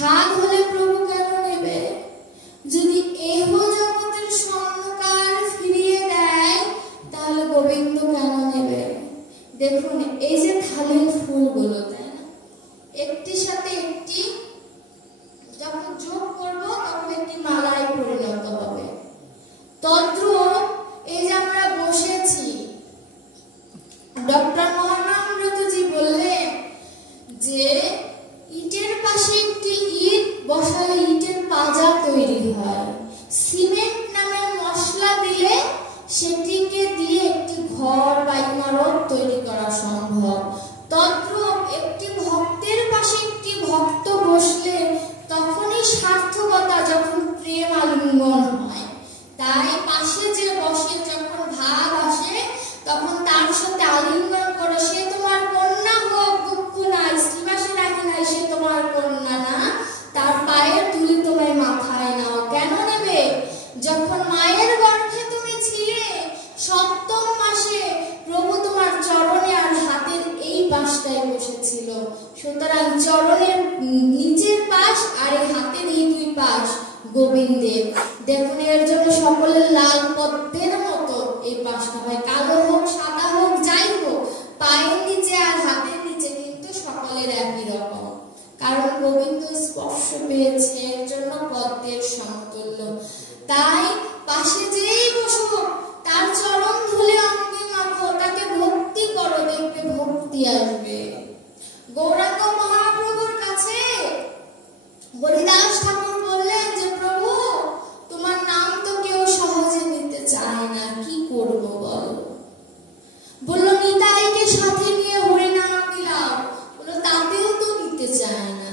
স্বাদ হলে প্রভু কেন নেবে? যদি এহ জগতের স্বর্ণকার ফিরিয়ে দেয় তাহলে গোবিন্দ কেন নেবে? দেখুন এই যে থালির ফুলগুলো, তাই না, একটির সাথে একটি যখন যোগ করব তখন একটি মালায় পরিণত হবে। তদ্রূপ এই যে আমরা বসেছি, ডক্টর মহানামৃতজি বললেন যে ইটের পাশে একটি ইট বসালে ইটের পাজা তৈরি হয়, সিমেন্ট নামের মশলা দিলে সেটিকে দিয়ে একটি ঘর বা ইমারত তৈরি করা সম্ভব। তদ্রূপ একটি ভক্তের পাশে একটি ভক্ত বসলে তখনই সার্থকতা, যখন প্রেম আলিঙ্গন হয়। তাই পাশে যে বসে যখন ভাব আসে তখন তার সাথে আলিঙ্গন করো। সে তোমার কন্যা হোক, দুঃখ নাই, শ্রীবাসে রাখি নাই, সে তোমার কন্যা না, তার পায়ের ধুলি তোমায় মাথায় নাও। কেন নেবে? যখন মায়ের গর্ভে তুমি ছিলে, সপ্তম মাসে প্রভু তোমার চরণে আর হাতের এই পাশটায় বসেছিল। সুতরাং চরণের নিচের পাশ আর এই হাতের এই দুই পাশ গোবিন্দের। দেখুন এর জন্য সকলের লাল পদ্মের মতো এই পাশটা হয়, কালো হোক সাদা হোক যাই হোক, পায়ের নিচে আর হাতের নিচে কিন্তু সকলের একই রকম, কারণ গোবিন্দ স্পর্শ পেয়েছে, এর জন্য পদ্মের সমতুল্য। তাই পাশে যেই বসুক তার চরণ ধুলে অঙ্গে মাখো, তাকে ভক্তি করো, দেখবে ভক্তি আসবে। গৌরাঙ্গ মহাপ্রভুর কাছে হরিদাস ঠাকুর বললেন যে প্রভু তোমার নাম তো কেউ সহজে নিতে চায় না, কি করব বলো? বলল নিতাইকে সাথে নিয়ে হরিনাম দিলাম। বলল তাতেও তো নিতে চায় না।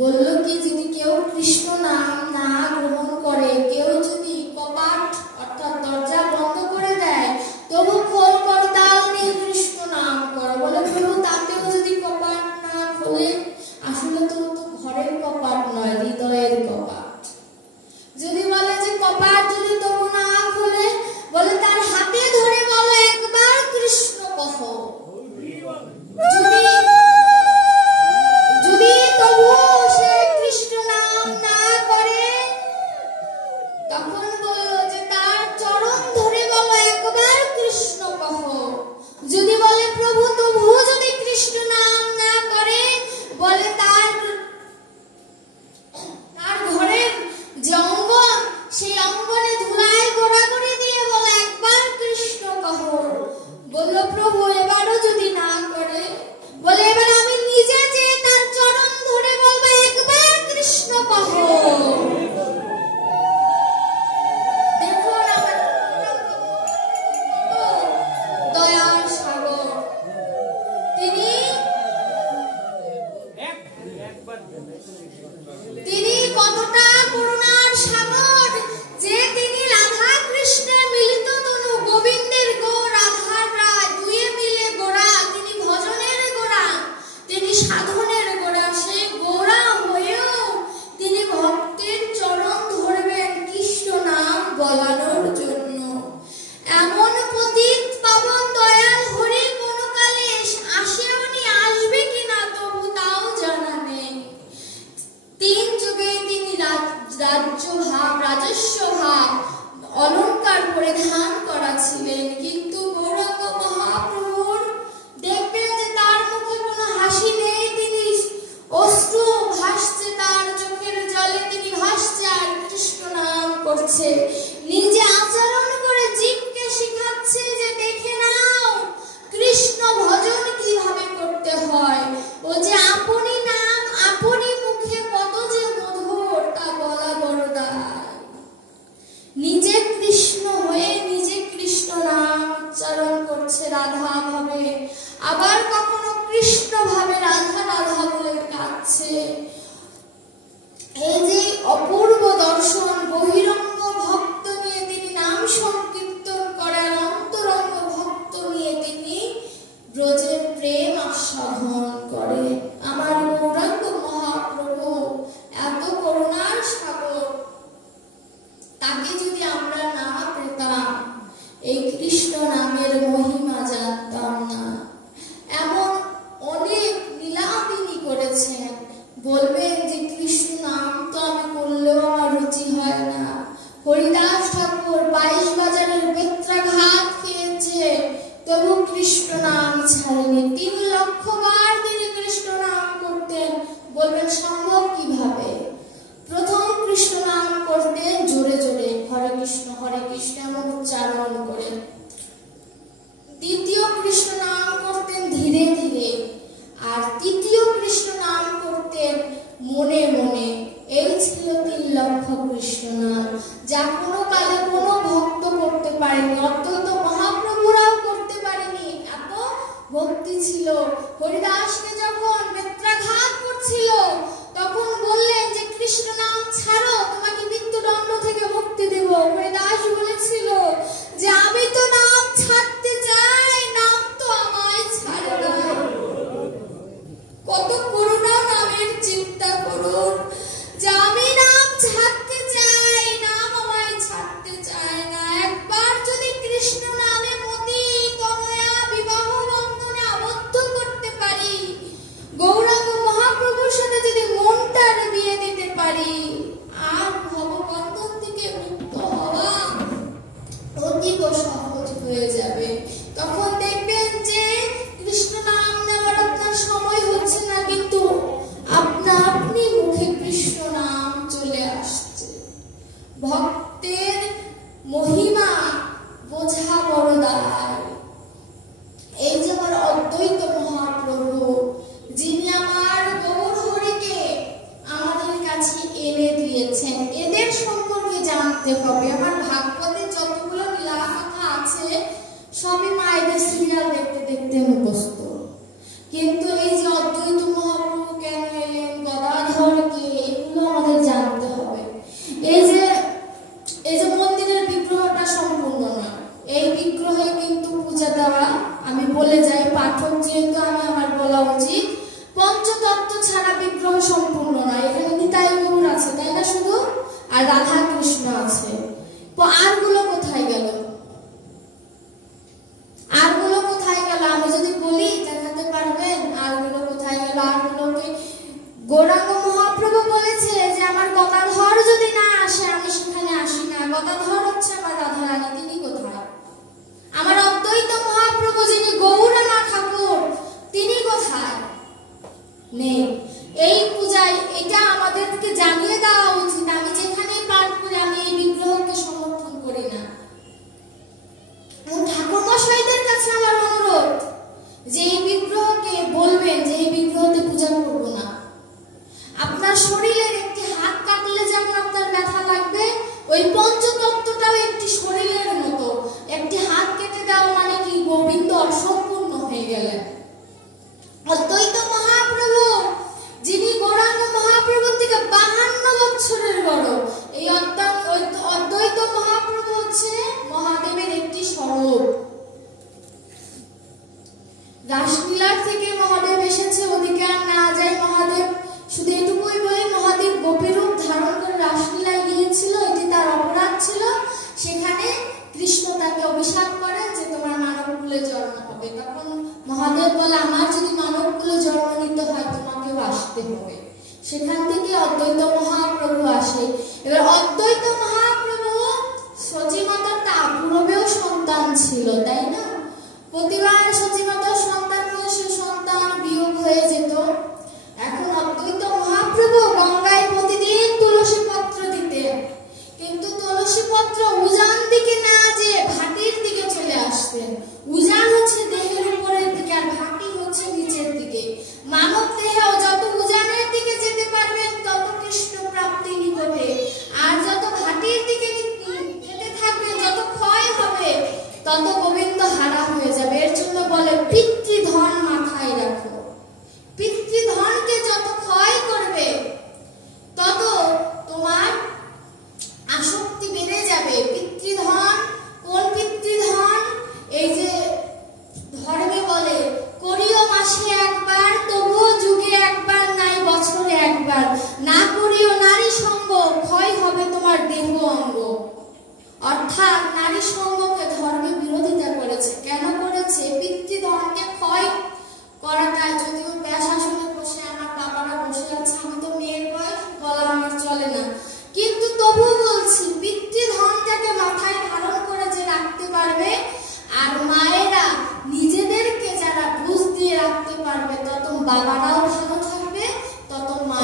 বলল কি যদি কেউ কৃষ্ণ নাম না গ্রহণ করে, কেউ যদি কপাট অর্থাৎ দরজা বন্ধ করে দেয়, তবু খোল করো, তাও নিয়ে কৃষ্ণ নাম করো। বলে প্রভু তাতেও যদি কপাট না খোলে, আসলে তো ঘরের কপাট নয়, হৃদয়ের কপাট। যদি বলে যে কপাট যদি তবু না খোলে, বলে তার হাতে ধরে বলো একবার কৃষ্ণ কহ। যদি তবু সে কৃষ্ণ নাম না করে, তখন বললো যে তার চরণ ধরে বলো একবার কৃষ্ণ কহ। যদি বলে প্রভু তবু যদি কৃষ্ণ নাম না করে, বলে তার ঘরের যে অঙ্গন, সেই অঙ্গনে ধুলায় গোড়াগড়ি দিয়ে বলে একবার কৃষ্ণ কহ। বলল প্রভু এবারও যদি না করে, বলে এবার আমি নিজে যে তার চরণ ধরে বলবো একবার কৃষ্ণ কহ। দেখুন আমার দয়ার সাগর, তিনি কতটা করুণার সাগর যে তিনি রাধা কৃষ্ণের মিলিত তনু, গোবিন্দের গো রাধার রায়, দুয়ে মিলে গোড়া, তিনি ভজনের গোড়া, তিনি সাধনের গোড়া। সেই গোড়া হয়েও তিনি ভক্তের চরণ ধরবেন কৃষ্ণ নাম বলানোর জন্য। এমন পতিত পাবন দয়াল হরি কোন কালে আসেওনি, আসবে কিনা তবু তাও জানা নেই। তিন যুগে তিনি রাজ্য ভাব, রাজস্ব ভাব, অলংকার পরিধান করা ছিলেন, কিন্তু গৌরাঙ্গ মহাপ্রভুর দেখবেন যে তার মুখে কোনো হাসি নেই, তিনি অশ্রু ভাসছে, তার চোখের জলে তিনি ভাসছে আর কৃষ্ণ নাম করছে। নিজে আচরণ করে জীবকে শিখাচ্ছে যে দেখে নাও কৃষ্ণ ভজন কিভাবে করতে হয়। ও যে আপনি নাম আপনি মুখে কত যে মধুর, তা বলা বড় দায়। নিজে কৃষ্ণ হয়ে নিজে কৃষ্ণ নাম উচ্চারণ করছে রাধা ভাবে, আবার কখনো কৃষ্ণ ভাবে রাধা রাধা বলে কাঁদছে। এই যে অপূর্ব দর্শন, বহিরঙ্গ ভক্ত বলবেন সম্ভব কিভাবে? প্রথম কৃষ্ণ নাম করতেন জোরে জোরে, হরে কৃষ্ণ এমন উচ্চারণ করে। দ্বিতীয় কৃষ্ণ নাম করতেন ধীরে ধীরে, আর তৃতীয় কৃষ্ণ নাম করতেন মনে মনে। এই ছিল 3 লক্ষ কৃষ্ণ নাম, যা কোনো কালে কোনো ভক্ত করতে পারেনি, অদ্বৈত মহাপ্রভুরাও করতে পারেনি। এত ভক্তি ছিল। হরিদাসকে যখন বেত্রাঘাত করছিল তখন বললেন যে কৃষ্ণ নাম ছাড়ো, তোমাকে মৃত্যুদণ্ড থেকে মুক্তি দেব। হরিদাস বলেছিল যে আমি তো নাম ছাড়তে চাই, নাম তো আমায় ছাড়ে না। কত করুণা নামের চিন্তা করুন, যে আমি নাম ছাড়তে চাই, নাম আমায় ছাড়তে চায় না। একবার যদি কৃষ্ণ নামে মতি তনয়া বিবাহ বন্ধনে আবদ্ধ করতে পারি, গৌরাঙ্গ মহাপ্রভুর সাথে যদি মনটার বিয়ে দিতে পারি, আর ভববন্ধন থেকে মুক্ত হওয়া অতীব সহজ হয়ে যাবে। তখন দেখবেন যে কৃষ্ণ নাম নেওয়ার আপনার সময় হচ্ছে না, কিন্তু আপনি মুখে কৃষ্ণ নাম চলে আসছে। ভক্তের মহিমা বোঝা বড় দায়। এই যে আমার অদ্বৈত মহাপ্রভু, যিনি আমার গৌর হরিকে আমাদের কাছে এনে দিয়েছেন, এদের সম্পর্কে জানতে হবে। আমার ভাগবতে যতগুলো লীলা কথা আছে সবই মায়েদের সিরিয়াল দেখতে দেখতে মুখস্থ, কিন্তু এই যে অদ্বৈত মহাপ্রভু কেন এলেন, গদাধর কে, এগুলো আমাদের জানতে হবে। এই যে মন্দিরের বিগ্রহটা সম্পূর্ণ নয়, এই বিগ্রহে কিন্তু পূজা দেওয়া, আমি বলে যাই পাঠক যেহেতু আমি আমার বলা উচিত, পঞ্চতত্ত্ব ছাড়া বিগ্রহ সম্পূর্ণ নয়। এখানে নিতাই গৌর আছে, তাই না শুধু, আর রাধা কৃষ্ণ আছে। আরগুলো কোথায় গেল? আরগুলো কোথায় গেল? আমি যদি বলি দেখাতে পারবেন আরগুলো কোথায় গেল? আরগুলোকে গৌরাঙ্গ মহাপ্রভু বলেছে যে আমার গদাধর যদি না আসে আমি সেখানে আসি না। গদাধর হচ্ছে আমার রাধারানী, তিনি কোথায়? আমার অদ্বৈত মহাপ্রভু যিনি গৌরাঙ্গ ঠাকুর, তিনি কোথায়? নেই। এই পূজায় এটা আমাদেরকে জানিয়ে দেওয়া উচিত। আমি যেখানেই পাঠ করি আমি এই বিগ্রহকে সমর্থন করি না। ঠাকুর মশাইদের কাছে আমার অনুরোধ যে এই বিগ্রহকে বলবেন যে এই বিগ্রহতে পূজা করব না। আপনার শরীরের একটি হাত কাটলে যেমন আপনার ব্যথা লাগবে, ওই পঞ্চতত্ত্বটাও একটি শরীরের মতো। একটি হাত কেটে দেওয়া মানে কি গোবিন্দ অসম্পূর্ণ হয়ে গেলেন। অদ্বৈত মহাপ্রভু যিনি গৌরাঙ্গ মহাপ্রভুর থেকে 52 বছরের বড়, এই অদ্বৈত মহাপ্রভু হচ্ছে মহাদেবের একটি স্বরূপ। রাসলীলার থেকে মহাদেব এসেছে, ওদিকে আর না যায়। মহাদেব শুধু এটুকুই বলি, মহাদেব গোপীরূপ ধারণ করে রাসলীলায় গিয়েছিল, এটি তার অপরাধ ছিল। সেখানে কৃষ্ণ তাকে অভিশাপ করেন যে তোমার মানবকুলে জন্ম হবে। তখন মহাদেব বলে আমার যদি মানবকুলে জন্ম নিতে হয় তোমাকেও আসতে হবে। সেখান থেকে অদ্বৈত মহাপ্রভু আসে। এবার অদ্বৈত মহাপ্রভু সচিমাতার পূর্বেও সন্তান ছিল, তাই না? প্রতিবার সচিমাতার সন্তান হয়ে সে সন্তান বিয়োগ হয়ে যেত। এখন অদ্বৈত মহাপ্রভু গঙ্গায় প্রতিদিন তুলসী পত্র দিতেন, কিন্তু তুলসী পত্র উজান দিকে না যে ভাটির দিকে চলে আসতেন। উজান হচ্ছে দেহের উপরের দিকে আর ভাটি হচ্ছে নিচের দিকে। মানব দেহেও যত উজানের দিকে যেতে পারবেন তত কৃষ্ণ প্রাপ্তি নিকটে, আর যত ভাটির দিকে যেতে থাকবে যত ক্ষয় হবে তত গোবিন্দ হারা হয়ে যাবে। এর জন্য বলে পিতৃধন মাথায় রাখো। পিতৃধনকে যত ক্ষয় করবে তত তোমার আসক্তি বেড়ে যাবে। পিতৃধন কোন পিতৃধন? এই যে ধর্মে বলে করিও মাসে একবার, তবুও যুগে একবার, নাই বছরে একবার। না করিও নারী সঙ্গ, ক্ষয় হবে তোমার দেহ অঙ্গ। অর্থাৎ নারী সঙ্গকে ধর্মে বিরোধিতা করেছে। কেন করেছে? পিতৃধনকে ক্ষয় করাটা। যদিও ব্যাসাসনে বসে আমার বাবারা বসে আছে, আমি তো মেয়ের বয়স, বলা আমার চলে না, কিন্তু তবু বলছি পিতৃধনটাকে মাথায় ধারণ করে যে রাখতে পারবে, আর মায়েরা নিজেদেরকে যারা বুঝ দিয়ে রাখতে পারবে, তত বাবারাও ভালো থাকবে, তত মা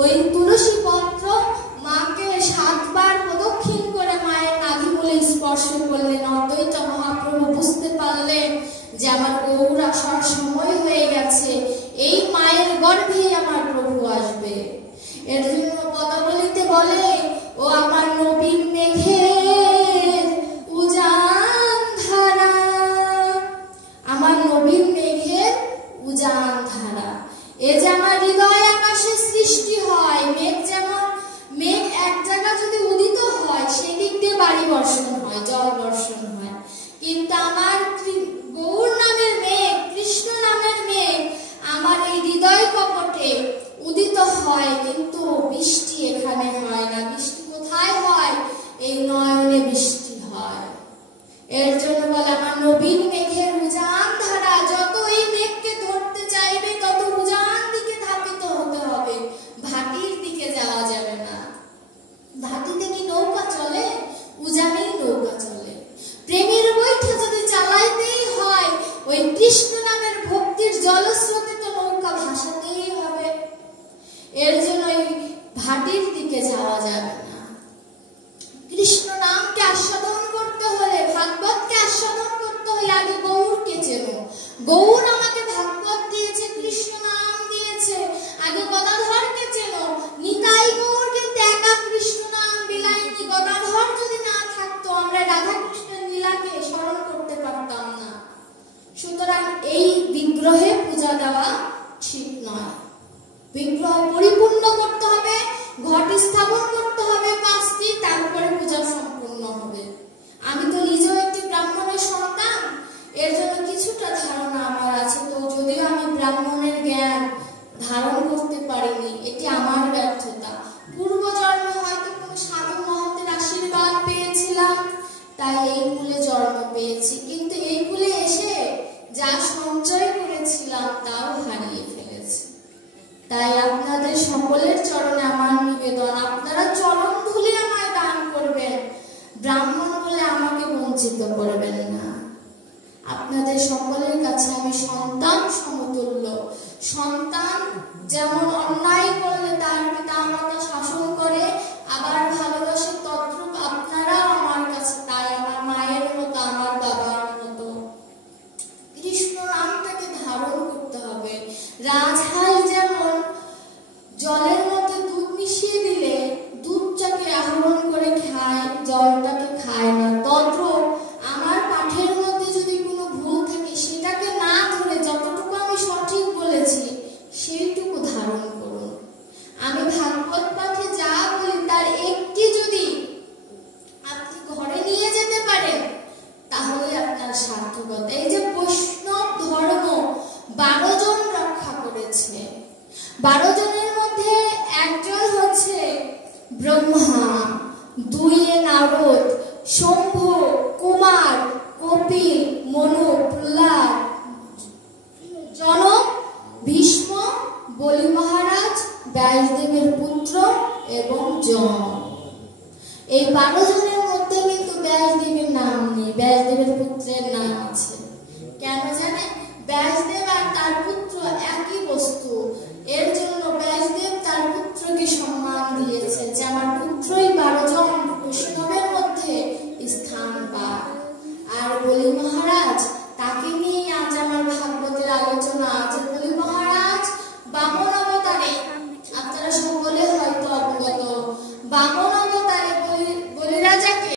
ওই তুলসী পত্র মাকে 7 বার প্রদক্ষিণ করে মায়ের নাভিমূলে স্পর্শ করলেন। অদ্বৈত মহাপ্রভু বুঝতে পারলেন যে আমার গৌর আসার সময় হয়ে গেছে, এই মায়ের গর্ভেই আমার প্রভু আসবে। এর জন্য পদাবলিতে বলে, ও আমার নবীন মেঘের উজান ধারা, আমার নবীন মেঘের উজান ধারা। এ যে আমার হৃদয় আকাশে সৃষ্টি হয়, মেঘ যেমন মেঘ এক জায়গা যদি উদিত হয় সেদিক দিয়ে বাড়ি বর্ষণ হয়, জল বর্ষণ হয়, কিন্তু আমার গৌর নামের মেঘ, কৃষ্ণ নামের মেঘ আমার এই হৃদয় কপটে উদিত হয়, কিন্তু বৃষ্টি এখানে হয় না। বৃষ্টি কোথায় হয়? এই নয়নে বৃষ্টি হয়। এর জন্য বলে আমার নবীন মেঘের উজান ধারা। যত এই মেঘকে ধরতে চাইবে তত উজান দিকে ধাবিত হতে হবে, ভাটির দিকে যাওয়া যাবে না। ভাটিতে কি নৌকা চলে? উজানেই নৌকা চলে। প্রেমের বৈঠা যদি চালাইতেই হয়, ওই কৃষ্ণ নামের ভক্তির জলস্রোতে তো নৌকা ভাসাতেই হবে। এর জন্য ভাটির দিকে যাওয়া যাবে না। কৃষ্ণ নামকে আস্বাদন করতে হলে, ভাগবতকে আস্বাদন করতে হলে আগে গৌরকে চেনো। গৌর আমাকে ভাগবত দিয়েছে, কৃষ্ণ নাম দিয়েছে, আগে গদাধরকে চেনো। নিতাই গৌর কিন্তু একা কৃষ্ণ নাম বিলায়নি। গদাধর যদি না থাকতো আমরা রাধা কৃষ্ণের লীলাকে স্মরণ করতে পারতাম না। সুতরাং এই বিগ্রহে পূজা দেওয়া ঠিক নয়। বিগ্রহ পরিপূর্ণ করতে হবে, ঘট স্থাপন করতে হবে 5টি, তারপরে পূজা সম্পূর্ণ হবে। আমি তো নিজেও একটি ব্রাহ্মণের সন্তান, এর জন্য কিছুটা ধারণা আমার আছে। তো যদিও আমি ব্রাহ্মণের জ্ঞান ধারণ করতে পারিনি, এটি আমার ব্যর্থতা। পূর্বজন্মে হয়তো কোনো সাধু মহন্তের আশীর্বাদ পেয়েছিলাম, তাই এই কুলে জন্ম পেয়েছি, কিন্তু এই কুলে এসে যা সঞ্চয় করেছিলাম তাও হারিয়ে ফেলেছি। তাই আপনাদের সকলের চরণে আমার নিবেদন, আপনারা চরণ ধুলে আমায় দান করবেন, ব্রাহ্মণ বলে আমাকে বঞ্চিত করবেন না। আপনাদের সকলের কাছে আমি সন্তান সমতুল্য। সন্তান যেমন অন্যায় করলে তার পিতা মাতা শাসন করে, আবার ভালোবাসে, তদ্রূপ আপনারাও আমার কাছে তাই আমার মায়ের মতো, আমার বাবার মতো। কৃষ্ণ নামটাকে ধারণ করতে হবে। রাজহাঁস যেমন জলের মধ্যে দুধ মিশিয়ে দিলে দুধটাকে আহরণ করে খায়, জলটাকে খায় না, তদ্রূপ আমার পাঠের মধ্যে যদি কোনো ভুল থাকে সেটাকে না ধরে যতটুকু আমি সঠিক বলেছি সেইটুকু ধারণ করুন। আমি ভাগবত পাঠে যা বলি তার একটি যদি আপনি ঘরে নিয়ে যেতে পারেন তাহলে আপনার সার্থকতা। এই যে বৈষ্ণব ধর্ম 12 জন রক্ষা করেছে, 12 জনের মধ্যে একজন হচ্ছে ব্রহ্মা, 2 নারদ, শম্ভ, কুমার, কপিল, মনু, প্রহ্লাদ, জনক, ভীষ্ম, বলি মহারাজ, ব্যাসদেবের পুত্র এবং যম। এই 12 জনের মধ্যে কিন্তু ব্যাসদেবের নাম নেই, ব্যাসদেবের পুত্রের নাম